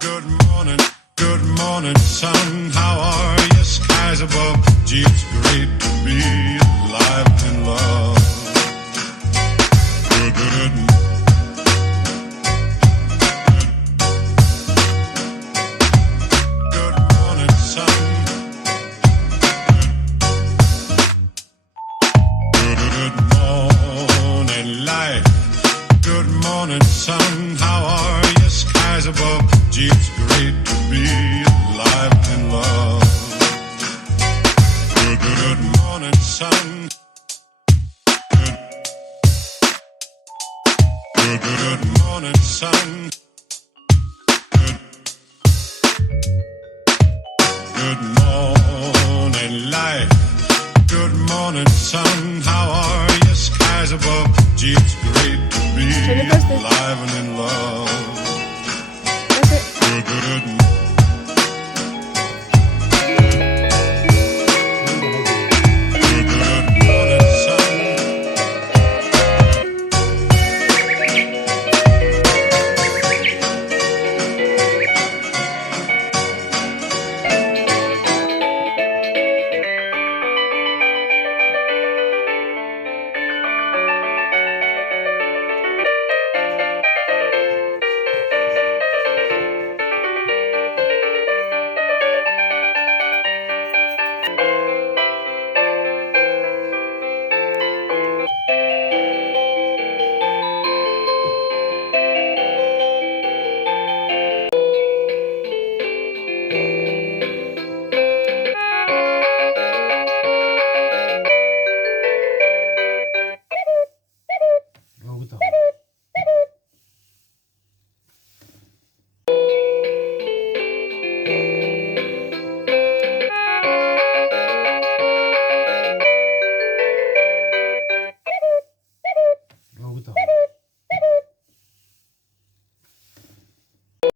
Good morning, sun. How are you? Skies above. Gee, it's great to be alive and in love. Good morning, sun. Good morning, life. Good morning, sun. How are you? Skies above. Gee, it's great to be alive and in love. Good morning, sun. Good morning, sun. Good morning, life. Good morning, sun. How are you? Skies above. Gee, it's great to be alive and in love. Good